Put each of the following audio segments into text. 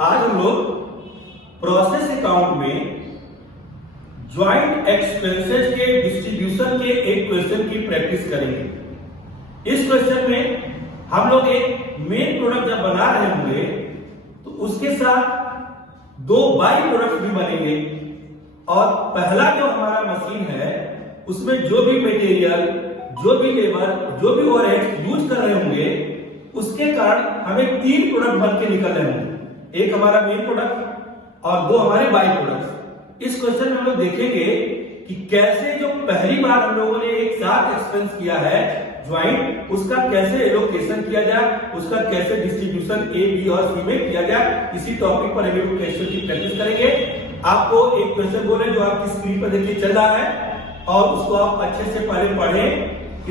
आज हम लोग प्रोसेस अकाउंट में ज्वाइंट एक्सपेंसेस के डिस्ट्रीब्यूशन के एक क्वेश्चन की प्रैक्टिस करेंगे। इस क्वेश्चन में हम लोग एक मेन प्रोडक्ट जब बना रहे होंगे तो उसके साथ दो बाई प्रोडक्ट भी बनेंगे और पहला जो हमारा मशीन है उसमें जो भी मटेरियल, जो भी लेबर, जो भी ओवरहेड यूज कर रहे होंगे उसके कारण हमें तीन प्रोडक्ट बन के निकल रहे होंगे। एक हमारा मेन प्रोडक्ट और दो हमारे बाई प्रोडक्ट। इस क्वेश्चन में हम लोग देखेंगे कि कैसे जो पहली बार हम लोगों ने एक साथ एक्सपेंस किया है ज्वाइंट, उसका कैसे एलोकेशन किया जाए, उसका कैसे डिस्ट्रीब्यूशन ए, बी और सी में किया जाए। इसी टॉपिक पर हम लोग क्वेश्चन की प्रैक्टिस करेंगे। आपको एक क्वेश्चन बोले जो आपकी स्क्रीन पर देखिए चल रहा है और उसको आप अच्छे से पहले पढ़ें,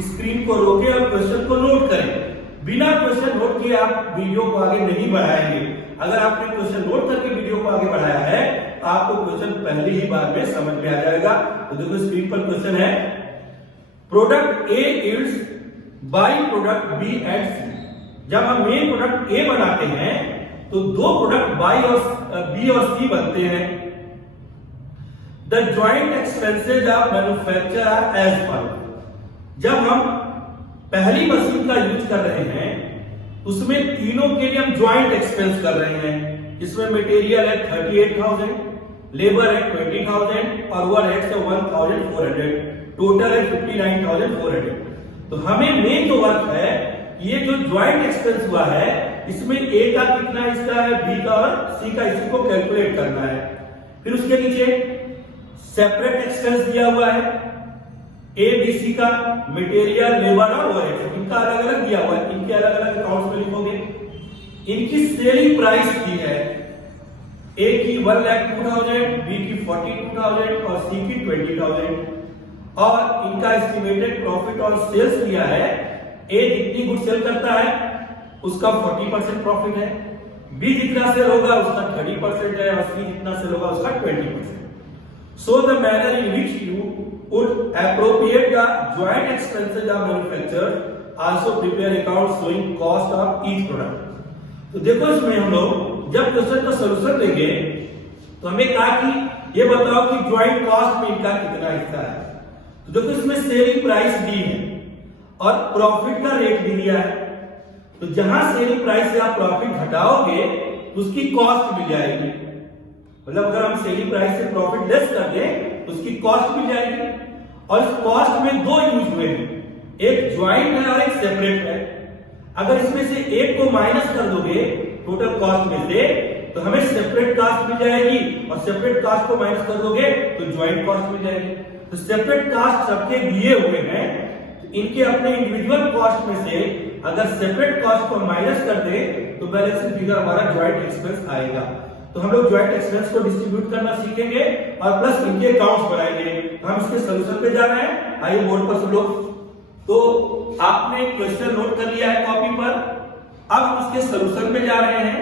स्क्रीन को रोकें और क्वेश्चन को नोट करें। बिना क्वेश्चन नोट किए आप वीडियो को आगे नहीं बढ़ाएंगे। अगर आपने क्वेश्चन नोट करके वीडियो को आगे बढ़ाया है तो आपको क्वेश्चन पहली ही बार में समझ में आ जाएगा। तो देखो स्क्रीन पर क्वेश्चन है, product A yields by product B and C. जब हम मेन प्रोडक्ट ए बनाते हैं तो दो प्रोडक्ट बाई और बी और सी बनते हैं। The joint expenses of manufacture are as follow. जब हम पहली मशीन का यूज कर रहे हैं उसमें तीनों के लिए हम ज्वाइंट एक्सपेंस कर रहे हैं। इसमें मटेरियल है 38,000, लेबर है 20,000 और ओवरहेड्स है 1,400, टोटल है 59,400। तो हमें मेन जो वर्क है ये जो ज्वाइंट एक्सपेंस हुआ है इसमें ए का कितना हिस्सा है, बी का और सी का, इसी को कैलकुलेट करना है। फिर उसके नीचे सेपरेट एक्सपेंस दिया हुआ है, ए बी सी का मटेरियल, लेबर और ओवरहेड्स, इनका अलग अलग दिया हुआ है, इनके अलग अलग अकाउंट्स में लिखोगे। इनकी सेलिंग प्राइस दी है, ए की 1,02,000, बी की 42,000 और सी की 20,000 और इनका एस्टिमेटेड प्रॉफिट और सेल्स दिया है। ए जितनी गुड सेल करता है उसका 40% प्रॉफिट है, बी जितना सेल होगा उसका 30% है और सी जितना सेल होगा उसका 20%। So the manner in which you would appropriate the joint expenses of manufacturer, also prepare account showing cost of each product. तो देखो इसमें हम लोग जब क्वेश्चन का सॉल्यूशन देंगे तो हमें कहा कि ये बताओ कि ज्वाइंट कॉस्ट में इनका कितना हिस्सा है। तो देखो इसमें सेलिंग प्राइस दी है और प्रॉफिट का रेट भी दिया है। तो जहां सेलिंग प्राइस से आप प्रॉफिट घटाओगे तो उसकी कॉस्ट मिल जाएगी। मतलब अगर हम सेलिंग प्राइस से प्रॉफिट लेस कर दें तो उसकी कॉस्ट मिल जाएगी। और इस कॉस्ट में दो यूज हुए हैं, एक ज्वाइंट है और एक सेपरेट है। अगर इसमें से एक को माइनस कर दोगे टोटल कॉस्ट में से तो हमें सेपरेट कॉस्ट मिल जाएगी और सेपरेट कॉस्ट को माइनस कर दोगे तो ज्वाइंट कॉस्ट मिल जाएगी। तो सेपरेट कॉस्ट सबके दिए हुए हैं, तो इनके अपने इंडिविजुअल कॉस्ट में से अगर सेपरेट कॉस्ट को माइनस कर दे तो बैलेंसिंग फिगर हमारा ज्वाइंट एक्सपेंस आएगा। तो हम लोग ज्वाइंट एक्सपेंस को डिस्ट्रीब्यूट करना सीखेंगे और प्लस इनके अकाउंट्स बनाएंगे। तो हम इसके सॉल्यूशन पे जा रहे हैं, आइए बोर्ड पर सब लोग। तो आपने क्वेश्चन नोट कर लिया है कॉपी पर, अब हम इसके सॉल्यूशन पे जा रहे हैं।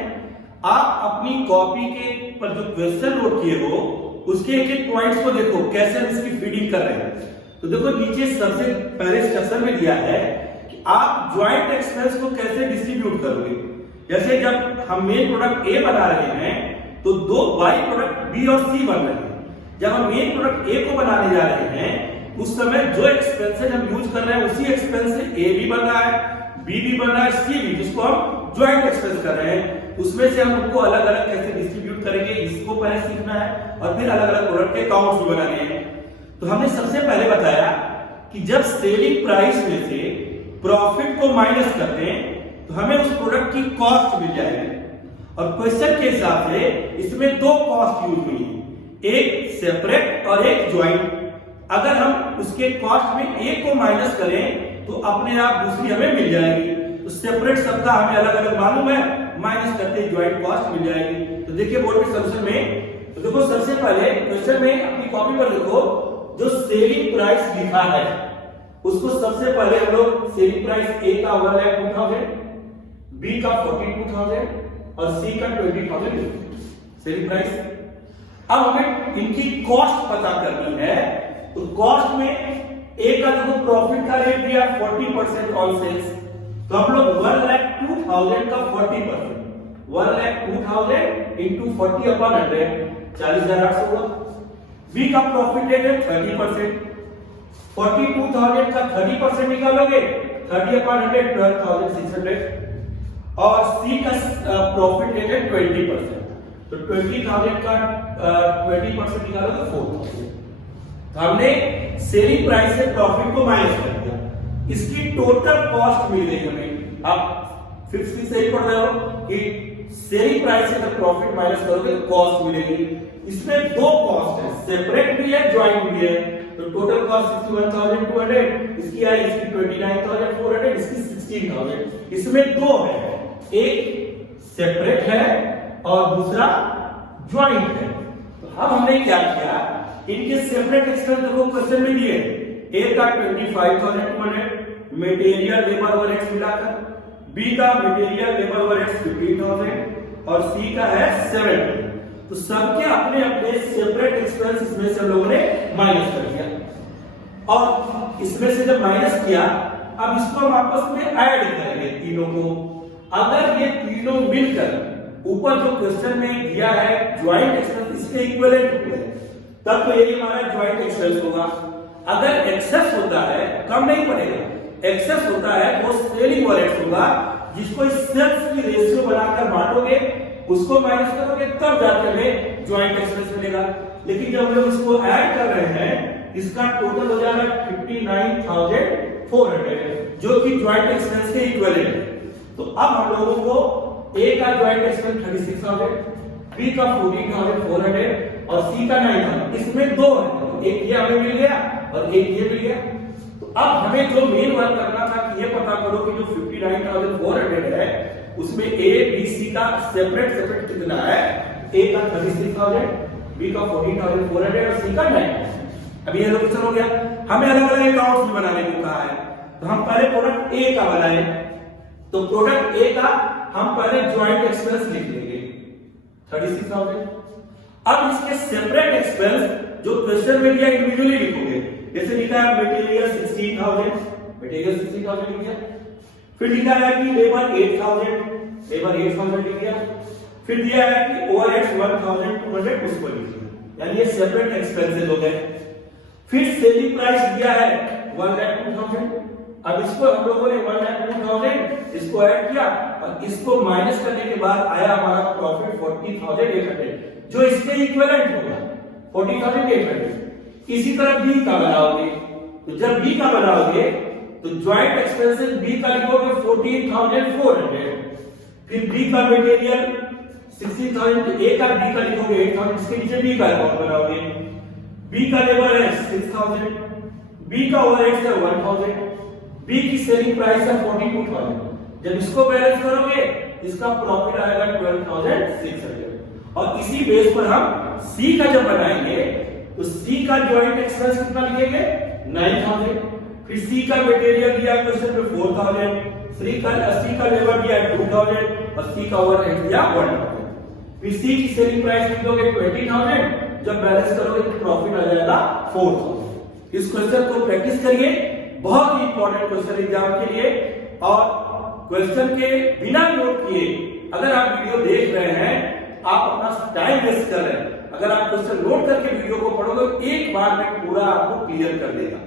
आप अपनी कॉपी के पर जो क्वेश्चन नोट किए हो उसके एक एक पॉइंट्स को देखो कैसे हम इसकी फीडिंग कर रहे हैं। तो देखो नीचे सबसे पहले इंस्ट्रक्शन में दिया है कि आप ज्वाइंट एक्सपेंस को कैसे डिस्ट्रीब्यूट करोगे। जैसे जब हम मेन प्रोडक्ट ए बना रहे हैं तो दो बाई प्रोडक्ट बी और सी बन रहे हैं। जब हम मेन प्रोडक्ट ए को बनाने जा रहे हैं उस समय जो एक्सपेंसेस हम यूज कर रहे हैं उसी एक्सपेंस से ए भी बन रहा है, बी भी बन रहा है, सी भी, जिसको हम ज्वाइंट एक्सपेंस कर रहे हैं। उसमें से हम उनको अलग अलग कैसे डिस्ट्रीब्यूट करेंगे इसको पहले सीखना है और फिर अलग अलग प्रोडक्ट के अकाउंट्स भी बनाने हैं। तो हमने सबसे पहले बताया कि जब सेलिंग प्राइस में से प्रॉफिट को माइनस करते हैं तो हमें उस प्रोडक्ट की कॉस्ट मिल जाएगी। और क्वेश्चन के हिसाब से इसमें दो कॉस्ट यूज हुई है, एक सेपरेट और एक ज्वाइंट। अगर हम उसके कॉस्ट में एक को माइनस करें तो अपने आप दूसरी हमें मिल जाएगी। तो सेपरेट सबका हमें अलग अलग मालूम है, माइनस करते ज्वाइंट कॉस्ट मिल जाएगी। तो देखिए बोर्ड पे सॉल्यूशन में, तो देखो सबसे पहले क्वेश्चन में अपनी कॉपी पर देखो जो सेलिंग प्राइस लिखा है उसको सबसे पहले हम लोग सेलिंग प्राइस ए का 1,02,000, बी का 42,000 और सी का 20,000 सेलिंग प्राइस। अब हमें इनकी कॉस्ट पता करनी है। तो कॉस्ट में ए का देखो प्रॉफिट का रेट दिया 40% ऑन सेल्स, तो हम लोग 1,02,000 का 40%, 1,02,000 into 40/100 40,800 हुआ। बी का प्रॉफिट रेट है 30%, 42,000 का 30% निकालोगे 30/100 12,600 और सी का प्रॉफिट रेट है 20%, तो 20,000 का 20% निकालोगे 4,000। तो हमने सेलिंग प्राइस से प्रॉफिट को माइनस कर दिया, इसकी टोटल कॉस्ट मिल गई हमें। आप फिफ्थ से ही पढ़ रहे हो कि सेलिंग प्राइस से जब प्रॉफिट माइनस करोगे कॉस्ट मिलेगी। इसमें दो कॉस्ट है, सेपरेट भी है ज्वाइंट भी है, तो टोटल कॉस्ट 61,200, इसकी आई इसकी 29,400, इसकी 16,000। इसमें दो है, एक सेपरेट है और दूसरा ज्वाइंट है। तो अब हमने क्या किया, इनके सेपरेट एक्सपेंस देखो क्वेश्चन में दिए, ए का 25,200 मटेरियल लेबर ओवरहेड्स मिलाकर, बी का मटेरियल लेबर ओवरहेड्स 15,000 और सी का है 7,000। तो सबके अपने अपने सेपरेट एक्सपेंस इसमें से लोगों ने माइनस कर दिया और इसमें से जब माइनस किया अब इसको हम आपस में ऐड करेंगे तीनों को। अगर ये तीनों मिलकर ऊपर जो क्वेश्चन में दिया है ज्वाइंट एक्सपेंस इसके इक्विवेलेंट होते हैं तब तो यही हमारा ज्वाइंट एक्सपेंस होगा। अगर एक्सेस होता है कम नहीं पड़ेगा, एक्सेस होता है वो सेलिंग ओवरहेड्स होगा, जिसको सेल्स की रेशियो बनाकर बांटोगे उसको माइनस करोगे तब जाके हमें ज्वाइंट एक्सपेंस मिलेगा। लेकिन जब हम लोग इसको ऐड कर रहे हैं इसका टोटल हो जाएगा 59,400 जो कि ज्वाइंट एक्सपेंस के इक्विवेलेंट है। तो अब हम लोगों को ए का ज्वाइंट एक्सपेंस 36,000, बी का 14,400 और सी का 9,000। इसमें दो है, एक ये हमें मिल गया और एक ये मिल गया। तो अब हमें जो मेन वर्क करना था कि ये पता करो कि जो 59,400 है उसमें ए बी सी का सेपरेट कितना है। ए का 36,000, बी का 14,400 और सी का 9,000। अभी ये लोकेशन हो गया। हमें अलग अलग अकाउंट्स भी बनाने को कहा है, तो हम पहले प्रोडक्ट ए का बनाए। तो प्रोडक्ट ए का हम पहले ज्वाइंट एक्सपेंस लिख लेंगे 36,000। अब इसके सेपरेट एक्सपेंस जो क्वेश्चन में दिया इंडिविजुअली लिखोगे। जैसे लिखा है मटेरियल 16,000, मटेरियल 16,000 लिख दिया। फिर लिखा है कि लेबर 8,000, लेबर 8,000 लिख दिया। फिर दिया है कि ओवरहेड्स 1,200, उसको लिख दिया। यानी ये सेपरेट एक्सपेंसेस हो गए। फिर सेलिंग प्राइस दिया है 1,02,000। अब इसको हम लोगों ने 1,02,000 इसको ऐड किया और इसको माइनस करने के बाद आया हमारा प्रॉफिट 40,800 जो इसके इक्विवेलेंट होगा 40,800। इसी तरह बी का बनाओगे, तो जब बी का बनाओगे तो ज्वाइंट एक्सपेंसेस बी का लिखोगे 14,400। फिर बी का मटेरियल 16,000, ए का बी का लिखोगे 8,000, इसके नीचे बी का अकाउंट बनाओगे। बी का लेबर है 6,000, बी का ओवरहेड्स है 1,000, बी की सेलिंग प्राइस है 42,000। जब इसको बैलेंस करोगे इसका प्रॉफिट आएगा 12,600। और इसी बेस पर हम सी का जब बनाएंगे तो सी का ज्वाइंट एक्सपेंस कितना लिखेंगे 9,000। फिर सी का मटेरियल दिया क्वेश्चन में 4,000, सी का लेबर दिया 2,000 और सी का ओवरहेड दिया 1,000। फिर सी की सेलिंग प्राइस लिखोगे 20,000, जब बैलेंस करोगे तो प्रॉफिट आ जाएगा 4,000। इस क्वेश्चन को प्रैक्टिस करिए, बहुत ही इंपॉर्टेंट क्वेश्चन एग्जाम के लिए। और क्वेश्चन के बिना नोट किए अगर आप वीडियो देख रहे हैं आप अपना टाइम वेस्ट कर रहे हैं। अगर आप क्वेश्चन नोट करके वीडियो को पढ़ोगे एक बार में पूरा आपको क्लियर कर देगा।